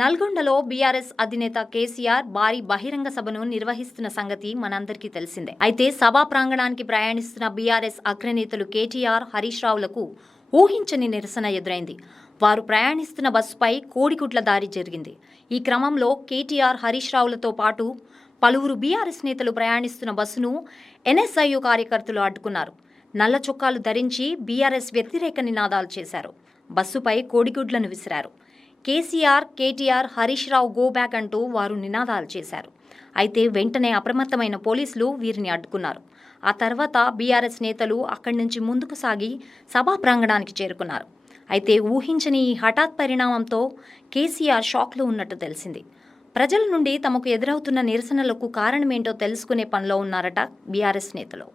నల్గొండలో బీఆర్ఎస్ అధినేత కేసీఆర్ భారీ బహిరంగ సభను నిర్వహిస్తున్న సంగతి మనందరికీ తెలిసిందే. అయితే సభా ప్రాంగణానికి ప్రయాణిస్తున్న బీఆర్ఎస్ అగ్రనేతలు కేటీఆర్ హరీష్ రావులకు ఊహించని నిరసన ఎదురైంది. వారు ప్రయాణిస్తున్న బస్సుపై కోడిగుడ్ల దారి జరిగింది. ఈ క్రమంలో కేటీఆర్ హరీష్ రావులతో పాటు పలువురు బీఆర్ఎస్ నేతలు ప్రయాణిస్తున్న బస్సును ఎన్ఎస్ఐయు కార్యకర్తలు అడ్డుకున్నారు. నల్ల చొక్కాలు ధరించి బీఆర్ఎస్ వ్యతిరేక నినాదాలు చేశారు. బస్సుపై కోడిగుడ్లను విసిరారు. KCR KTR Harish Rao go back అంటూ వారు నినాదాలు చేశారు. అయితే వెంటనే అప్రమత్తమైన పోలీసులు వీరిని అడ్డుకున్నారు. ఆ తర్వాత బీఆర్ఎస్ నేతలు అక్కడి నుంచి ముందుకు సాగి సభా ప్రాంగణానికి చేరుకున్నారు. అయితే ఊహించని ఈ హఠాత్ పరిణామంతో కేసీఆర్ షాక్లో ఉన్నట్టు తెలిసింది. ప్రజల నుండి తమకు ఎదురవుతున్న నిరసనలకు కారణమేంటో తెలుసుకునే పనిలో ఉన్నారట బీఆర్ఎస్ నేతలు.